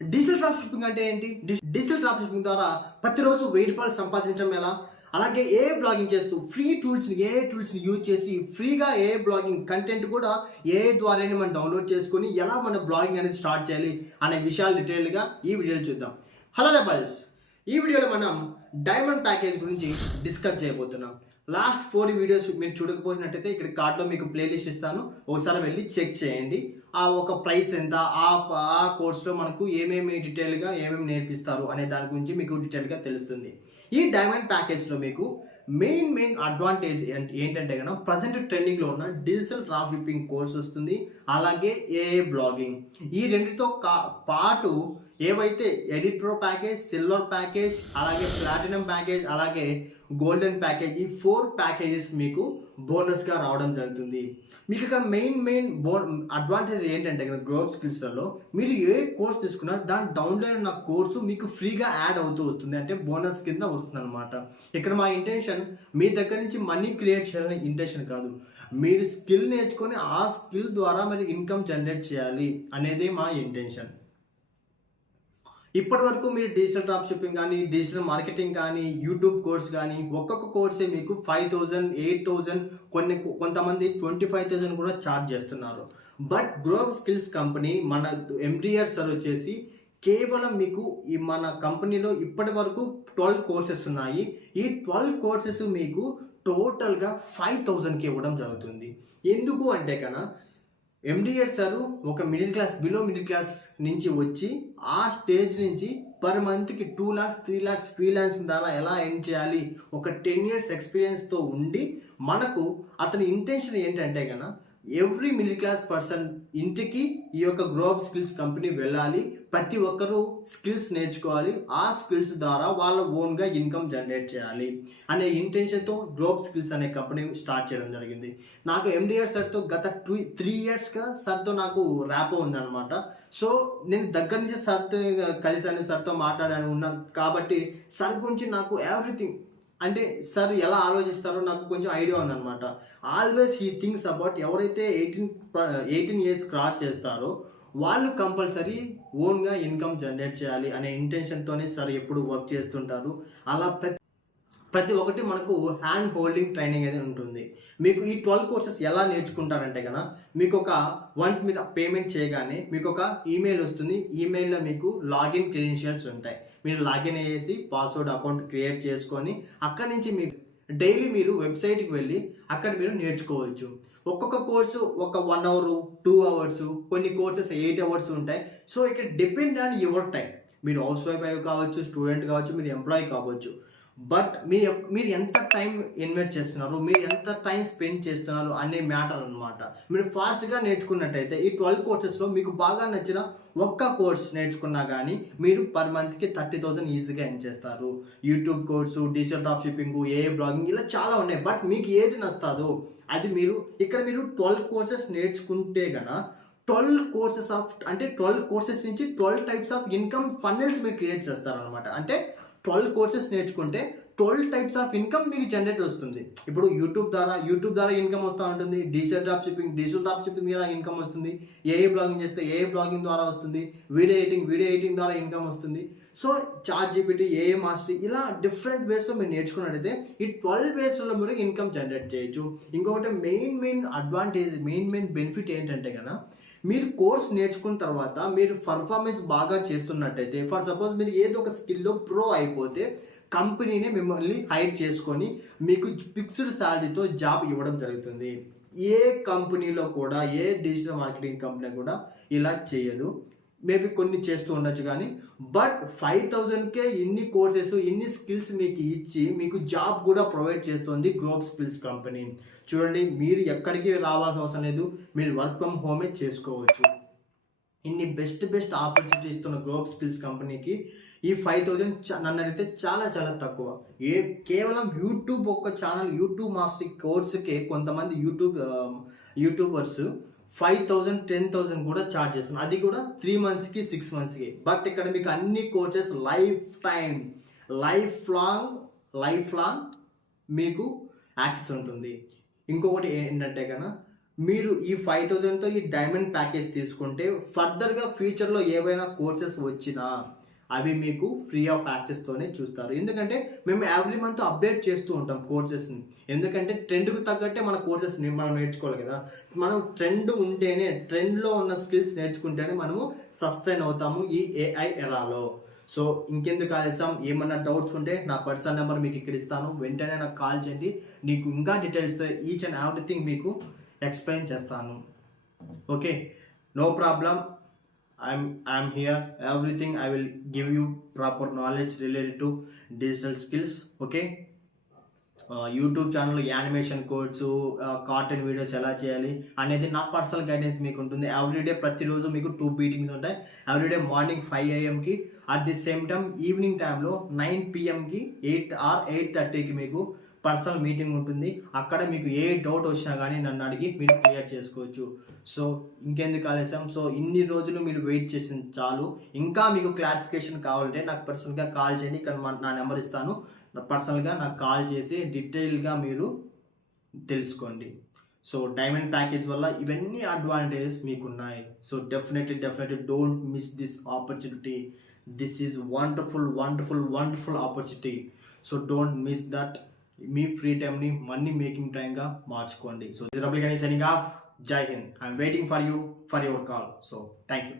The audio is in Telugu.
డిజిటల్ డ్రాప్ షిప్పింగ్ అంటే ఏంటి? డిజిటల్ డ్రాప్ షిప్పింగ్ ద్వారా ప్రతిరోజు ₹1000 సంపాదించడం ఎలా? అలాగే ఏ బ్లాగింగ్ చేస్తూ ఫ్రీ టూల్స్ని యూజ్ చేసి ఫ్రీగా ఏ బ్లాగింగ్ కంటెంట్ కూడా ఏ ద్వారానే మనం డౌన్లోడ్ చేసుకొని ఎలా మన బ్లాగింగ్ అనేది స్టార్ట్ చేయాలి అనే విషయాలు డీటెయిల్గా ఈ వీడియోలో చూద్దాం. హలో రెబల్స్, ఈ వీడియోలో మనం డైమండ్ ప్యాకేజ్ గురించి డిస్కస్ చేయబోతున్నాం. లాస్ట్ 4 వీడియోస్ మీరు చూడకపోయినట్టయితే ఇక్కడ కార్డ్లో మీకు ప్లేలిస్ట్ ఇస్తాను, ఒకసారి వెళ్ళి చెక్ చేయండి. ఆ ఒక ప్రైస్ ఎంత, ఆ కోర్స్లో మనకు ఏమేమి డీటెయిల్గా ఏమేమి నేర్పిస్తారు అనే దాని గురించి మీకు డీటెయిల్గా తెలుస్తుంది. ఈ డైమండ్ ప్యాకేజ్లో మీకు మెయిన్ అడ్వాంటేజ్ ఏంటంటే కనుక ప్రజెంట్ ట్రెండింగ్లో ఉన్న డిజిటల్ డ్రాప్ షిప్పింగ్ కోర్స్ వస్తుంది, అలాగే ఏఏ బ్లాగింగ్. ఈ రెండితో పాటు ఏవైతే edit pro package, silver package, అలాగే ప్లాటినం ప్యాకేజ్, అలాగే గోల్డెన్ ప్యాకేజ్, ఈ 4 ప్యాకేజెస్ మీకు బోనస్గా రావడం జరుగుతుంది. మీకు ఇక్కడ మెయిన్ అడ్వాంటేజ్ ఏంటంటే కనుక గ్రోత్ స్కిల్స్లో మీరు ఏ కోర్స్ తీసుకున్నా దాని డౌన్లోడ్ అయిన కోర్సు మీకు ఫ్రీగా యాడ్ అవుతూ వస్తుంది, అంటే బోనస్ కింద వస్తుంది అనమాట. ఇక్కడ మా ఇంటెన్షన్ మీ దగ్గర నుంచి మనీ క్రియేట్ చేయాలని ఇంటెన్షన్ కాదు, మీరు స్కిల్ నేర్చుకొని ఆ స్కిల్ ద్వారా మీరు ఇన్కమ్ జనరేట్ చేయాలి అనేది మా ఇంటెన్షన్. ఇప్పటి వరకు మీరు డిజిటల్ డ్రాప్ షిప్పింగ్ కానీ, డిజిటల్ మార్కెటింగ్ కానీ, యూట్యూబ్ కోర్స్ కానీ ఒక్కొక్క కోర్సే మీకు 5,000, 8,000, కొంతమంది 25,000 కూడా ఛార్జ్ చేస్తున్నారు. బట్ గ్రోవ్ స్కిల్స్ కంపెనీ మన ఎండిఆర్ సార్ వచ్చేసి కేవలం మీకు ఈ మన కంపెనీలో ఇప్పటి వరకు 12 కోర్సెస్ ఉన్నాయి. ఈ 12 కోర్సెస్ మీకు టోటల్గా 5,000కి ఇవ్వడం జరుగుతుంది. ఎందుకు అంటే కన్నా ఎండిఆర్ సార్ ఒక బిలో మిడిల్ క్లాస్ నుంచి వచ్చి ఆ స్టేజ్ నుంచి పర్ మంత్కి 2 lakhs 3 lakhs ఫ్రీలాన్సింగ్ ద్వారా ఎలా ఎర్న్ చేయాలి ఒక 10 years ఎక్స్పీరియన్స్తో ఉండి మనకు అతని ఇంటెన్షన్ ఏంటంటే కన్నా ఎవ్రీ మిడిల్ క్లాస్ పర్సన్ ఇంటికి ఈ యొక్క గ్రోప్ స్కిల్స్ కంపెనీ వెళ్ళాలి, ప్రతి ఒక్కరూ స్కిల్స్ నేర్చుకోవాలి, ఆ స్కిల్స్ ద్వారా వాళ్ళ ఓన్గా ఇన్కమ్ జనరేట్ చేయాలి అనే ఇంటెన్షన్తో గ్రోప్ స్కిల్స్ అనే కంపెనీ స్టార్ట్ చేయడం జరిగింది. నాకు ఎండిఆర్ సార్తో గత 3 yearsగా సార్తో నాకు ర్యాపో ఉందన్నమాట. సో నేను దగ్గర నుంచి సార్తో కలిసాను, సార్తో మాట్లాడాను ఉన్నాను కాబట్టి సార్ గురించి నాకు ఎవ్రీథింగ్ అంటే సార్ ఎలా ఆలోచిస్తారో నాకు కొంచెం ఐడియా ఉందన్నమాట. ఆల్వేస్ హీ థింక్స్ అబౌట్ ఎవరైతే 18 years క్రాస్ చేస్తారో వాళ్ళు కంపల్సరీ ఓన్గా ఇన్కమ్ జనరేట్ చేయాలి అనే ఇంటెన్షన్తోనే సార్ ఎప్పుడు వర్క్ చేస్తుంటారు. అలా ప్రతి ఒక్కటి మనకు హ్యాండ్ హోల్డింగ్ ట్రైనింగ్ అనేది ఉంటుంది. మీకు ఈ 12 కోర్సెస్ ఎలా నేర్చుకుంటారంటే కనుక మీకు వన్స్ మీరు పేమెంట్ చేయగానే మీకు ఒక ఈమెయిల్ వస్తుంది. ఈమెయిల్లో మీకు లాగిన్ క్రెడెన్షియల్స్ ఉంటాయి. మీరు లాగిన్ అయ్యేసి పాస్వర్డ్ అకౌంట్ క్రియేట్ చేసుకొని అక్కడి నుంచి మీరు డైలీ మీరు వెబ్సైట్కి వెళ్ళి అక్కడ మీరు నేర్చుకోవచ్చు. ఒక్కొక్క కోర్సు ఒక 1 hour 2 hours, కొన్ని కోర్సెస్ 8 hours ఉంటాయి. సో ఇక్కడ డిపెండ్ ఆన్ యువర్ టైం. మీరు హౌస్ వైఫ్ కావచ్చు, స్టూడెంట్ కావచ్చు, మీరు ఎంప్లాయీ కావచ్చు. బట్ మీరు ఎంత టైం ఇన్వెస్ట్ చేస్తున్నారు, మీరు ఎంత టైం స్పెండ్ చేస్తున్నారు అనే మ్యాటర్ అనమాట. మీరు ఫాస్ట్గా నేర్చుకున్నట్టయితే ఈ 12 కోర్సెస్లో మీకు బాగా నచ్చిన ఒక్క కోర్స్ నేర్చుకున్నా కానీ మీరు పర్ మంత్కి 30,000 ఈజీగా ఎర్న్ చేస్తారు. YouTube course, digital drop shipping, AI blogging ఇలా చాలా ఉన్నాయి. బట్ మీకు ఏది నస్తుందో అది మీరు 12 కోర్సెస్ నేర్చుకుంటే గన 12 కోర్సెస్ నుంచి 12 types ఆఫ్ ఇన్కమ్ ఫన్నెల్స్ మీరు క్రియేట్ చేస్తారనమాట. అంటే 12 కోర్సెస్ నేర్చుకుంటే 12 types ఆఫ్ ఇన్కమ్ మీకు జనరేట్ వస్తుంది. ఇప్పుడు యూట్యూబ్ ద్వారా ఇన్కమ్ వస్తూ ఉంటుంది, డిజిటల్ డ్రాప్ షిప్పింగ్ ద్వారా ఇన్కమ్ వస్తుంది, ఏఐ బ్లాగింగ్ చేస్తే ఏఐ బ్లాగింగ్ ద్వారా వస్తుంది, వీడియో ఎడిటింగ్ ద్వారా ఇన్కమ్ వస్తుంది. So chat GPT, AI mastery ఇలా డిఫరెంట్ వేస్లో మీరు నేర్చుకున్నట్టయితే ఈ 12 waysలో మీరు ఇన్కమ్ జనరేట్ చేయొచ్చు. ఇంకొకటి మెయిన్ అడ్వాంటేజ్, మెయిన్ బెనిఫిట్ ఏంటంటే కనుక మీరు కోర్స్ నేర్చుకున్న తర్వాత మీరు పర్ఫార్మెన్స్ బాగా చేస్తున్నట్టయితే, ఫర్ సపోజ్ మీరు ఏదో ఒక స్కిల్లో ప్రో అయిపోతే కంపెనీనే మిమ్మల్ని హైర్ చేసుకొని మీకు ఫిక్స్డ్ శాలరీతో జాబ్ ఇవ్వడం జరుగుతుంది. ఏ కంపెనీలో కూడా, ఏ డిజిటల్ మార్కెటింగ్ కంపెనీ కూడా ఇలా చేయదు. మేబీ కొన్ని చేస్తూ ఉండొచ్చు కానీ బట్ 5,000కే ఇన్ని కోర్సెస్, ఇన్ని స్కిల్స్ మీకు ఇచ్చి మీకు జాబ్ కూడా ప్రొవైడ్ చేస్తుంది గ్రోప్ స్కిల్స్ కంపెనీ. చూడండి, మీరు ఎక్కడికి రావాల్సిన అవసరం లేదు, మీరు వర్క్ ఫ్రమ్ హోమే చేసుకోవచ్చు. ఇన్ని బెస్ట్ ఆపర్చునిటీ ఇస్తున్న గ్రోప్ స్కిల్స్ కంపెనీకి ఈ 5,000 నన్ను అడిగితే చాలా తక్కువ. కేవలం యూట్యూబ్ ఒక ఛానల్, యూట్యూబ్ మాస్టరీ కోర్సుకే కొంతమంది యూట్యూబర్స్ 5,000, 10,000 కూడా ఛార్జ్ చేస్తున్నాను, అది కూడా 3 monthsకి 6 monthsకి. బట్ ఇక్కడ మీకు అన్ని కోర్సెస్ లైఫ్ లాంగ్ మీకు యాక్సెస్ ఉంటుంది. ఇంకొకటి ఏంటంటే కన్నా మీరు ఈ 5,000తో ఈ డైమండ్ ప్యాకేజ్ తీసుకుంటే ఫర్దర్గా ఫ్యూచర్లో ఏవైనా కోర్సెస్ వచ్చినా అవి మీకు ఫ్రీ ఆఫ్ యాక్సెస్తోనే చూస్తారు. ఎందుకంటే మేము ఎవ్రీ మంత్ అప్డేట్ చేస్తూ ఉంటాం కోర్సెస్ని. ఎందుకంటే ట్రెండ్కు తగ్గట్టే మన కోర్సెస్ని మనం నేర్చుకోవాలి కదా. మనం ట్రెండ్ ఉంటేనే, ట్రెండ్లో ఉన్న స్కిల్స్ నేర్చుకుంటేనే మనము సస్టైన్ అవుతాము ఈ ఏఐ ఎరాలో. సో ఇంకెందుకు ఆలస్యం, ఏమన్నా డౌట్స్ ఉంటే నా పర్సనల్ నెంబర్ మీకు ఇక్కడ ఇస్తాను, వెంటనే నాకు కాల్ చేయండి. నీకు ఇంకా డీటెయిల్స్తో ఈచ్ అండ్ ఎవ్రీథింగ్ మీకు ఎక్స్ప్లెయిన్ చేస్తాను. Okay, no problem. I'm here. Everything I will give you proper knowledge related to digital skills. Okay. YouTube ఛానల్లో యానిమేషన్ కోడ్స్, కార్టూన్ వీడియోస్ ఎలా చేయాలి అనేది నా పర్సనల్ గైడెన్స్ మీకు ఉంటుంది. ఎవ్రీడే ప్రతిరోజు మీకు 2 మీటింగ్స్ ఉంటాయి. Everyday morning 5 AM at the same time evening టైంలో 9 PM 8 or 8:30 మీకు పర్సనల్ మీటింగ్ ఉంటుంది. అక్కడ మీకు ఏ డౌట్ వచ్చినా కానీ నన్ను అడిగి మీరు క్లియర్ చేసుకోవచ్చు. సో ఇంకెందుకు ఆలస్యం, సో ఇన్ని రోజులు మీరు వెయిట్ చేసింది చాలు. ఇంకా మీకు క్లారిఫికేషన్ కావాలంటే నాకు పర్సనల్గా కాల్ చేయండి. ఇక్కడ నా నెంబర్ ఇస్తాను. పర్సనల్గా నాకు కాల్ చేసి డీటెయిల్గా మీరు తెలుసుకోండి. సో డైమండ్ ప్యాకేజ్ వల్ల ఇవన్నీ అడ్వాంటేజెస్ మీకు ఉన్నాయి. So definitely don't miss this opportunity. This is wonderful opportunity. So don't miss that. మీ ఫ్రీ టైంని మనీ మేకింగ్ టైంగా మార్చుకోండి. So this is signing off. Jai Hind. I'm waiting for you for your call. So thank you.